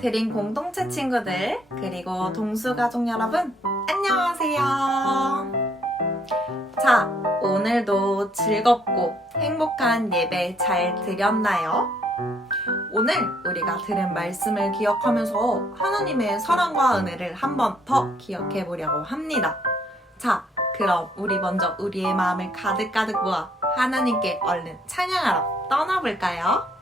드림 공동체 친구들, 그리고 동수 가족 여러분, 안녕하세요. 자, 오늘도 즐겁고 행복한 예배 잘 드렸나요? 오늘 우리가 들은 말씀을 기억하면서 하나님의 사랑과 은혜를 한 번 더 기억해 보려고 합니다. 자, 그럼 우리 먼저 우리의 마음을 가득가득 모아 하나님께 얼른 찬양하러 떠나볼까요?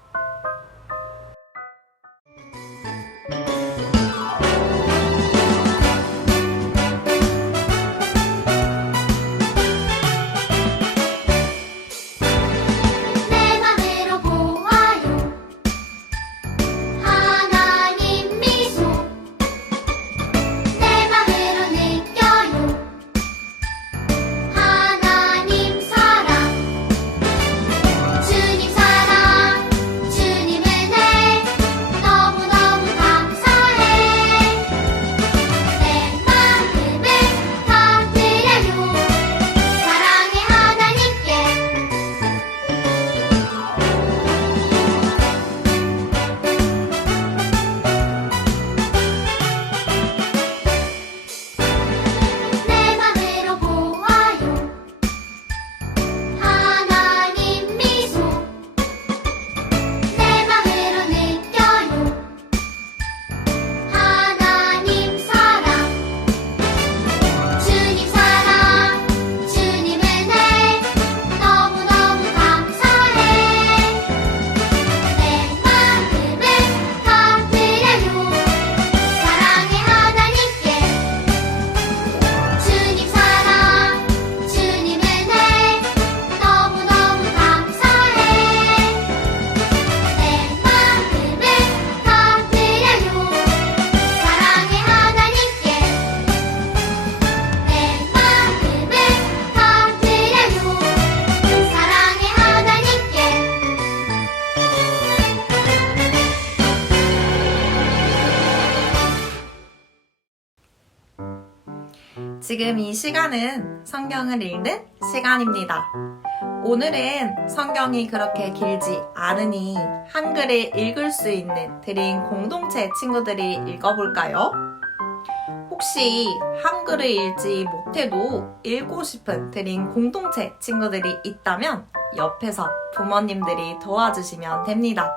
지금 이 시간은 성경을 읽는 시간입니다. 오늘은 성경이 그렇게 길지 않으니 한글을 읽을 수 있는 드림 공동체 친구들이 읽어볼까요? 혹시 한글을 읽지 못해도 읽고 싶은 드림 공동체 친구들이 있다면 옆에서 부모님들이 도와주시면 됩니다.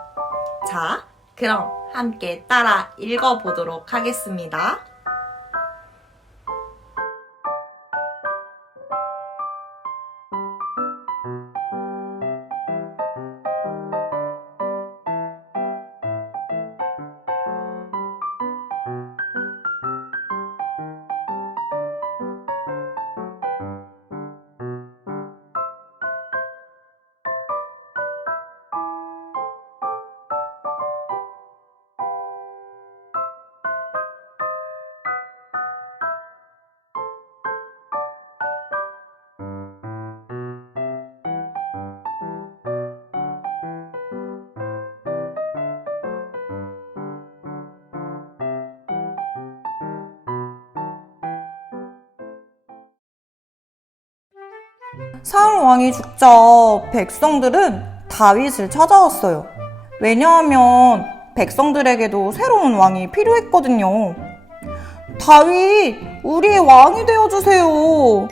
자, 그럼 함께 따라 읽어보도록 하겠습니다. 사울 왕이 죽자 백성들은 다윗을 찾아왔어요. 왜냐하면 백성들에게도 새로운 왕이 필요했거든요. 다윗, 우리의 왕이 되어주세요.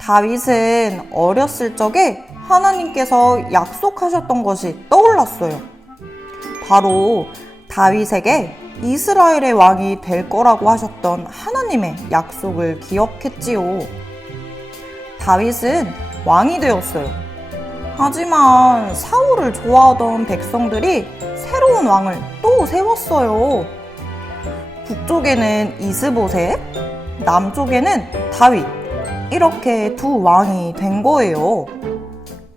다윗은 어렸을 적에 하나님께서 약속하셨던 것이 떠올랐어요. 바로 다윗에게 이스라엘의 왕이 될 거라고 하셨던 하나님의 약속을 기억했지요. 다윗은 왕이 되었어요. 하지만 사울을 좋아하던 백성들이 새로운 왕을 또 세웠어요. 북쪽에는 이스보셋, 남쪽에는 다윗. 이렇게 두 왕이 된 거예요.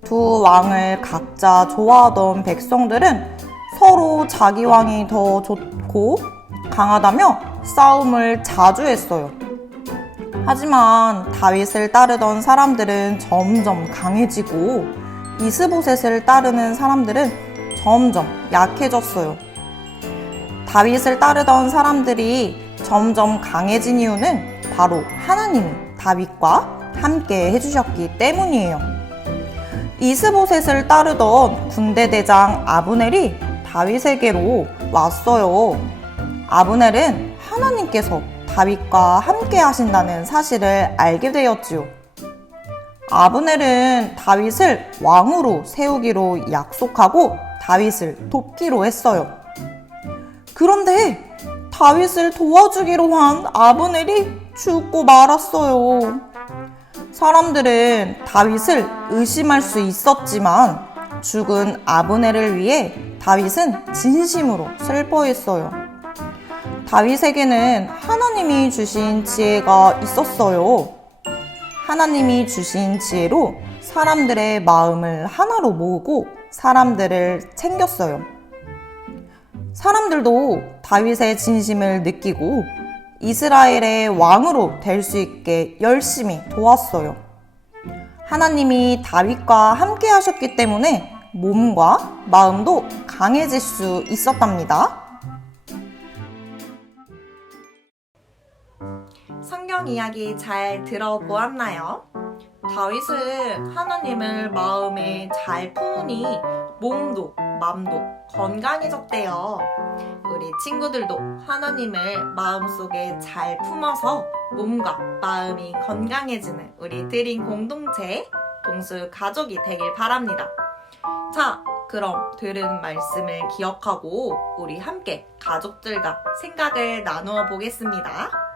두 왕을 각자 좋아하던 백성들은 서로 자기 왕이 더 좋고 강하다며 싸움을 자주 했어요. 하지만 다윗을 따르던 사람들은 점점 강해지고 이스보셋을 따르는 사람들은 점점 약해졌어요. 다윗을 따르던 사람들이 점점 강해진 이유는 바로 하나님이 다윗과 함께 해주셨기 때문이에요. 이스보셋을 따르던 군대 대장 아브넬이 다윗에게로 왔어요. 아브넬은 하나님께서 다윗과 함께 하신다는 사실을 알게 되었지요. 아브넬은 다윗을 왕으로 세우기로 약속하고 다윗을 돕기로 했어요. 그런데 다윗을 도와주기로 한 아브넬이 죽고 말았어요. 사람들은 다윗을 의심할 수 있었지만 죽은 아브넬을 위해 다윗은 진심으로 슬퍼했어요. 다윗에게는 하나님이 주신 지혜가 있었어요. 하나님이 주신 지혜로 사람들의 마음을 하나로 모으고 사람들을 챙겼어요. 사람들도 다윗의 진심을 느끼고 이스라엘의 왕으로 될 수 있게 열심히 도왔어요. 하나님이 다윗과 함께 하셨기 때문에 몸과 마음도 강해질 수 있었답니다. 성경 이야기 잘 들어보았나요? 다윗은 하나님을 마음에 잘 품으니 몸도 마음도 건강해졌대요. 우리 친구들도 하나님을 마음속에 잘 품어서 몸과 마음이 건강해지는 우리 드림 공동체 동수 가족이 되길 바랍니다. 자, 그럼 들은 말씀을 기억하고 우리 함께 가족들과 생각을 나누어 보겠습니다.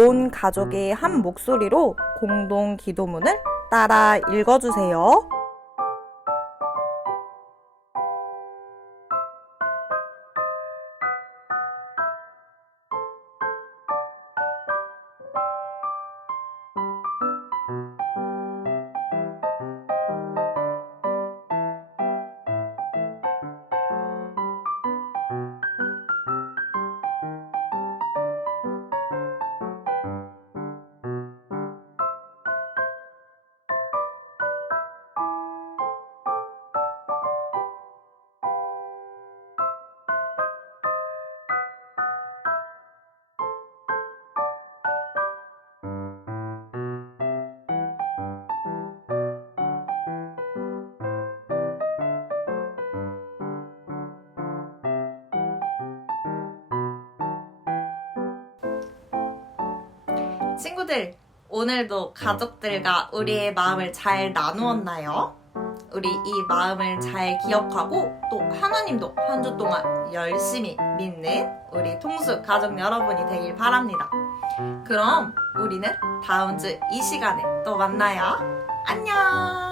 온 가족의 한 목소리로 공동 기도문을 따라 읽어주세요. 친구들, 오늘도 가족들과 우리의 마음을 잘 나누었나요? 우리 이 마음을 잘 기억하고 또 하나님도 한 주 동안 열심히 믿는 우리 통수 가족 여러분이 되길 바랍니다. 그럼 우리는 다음 주 이 시간에 또 만나요. 안녕!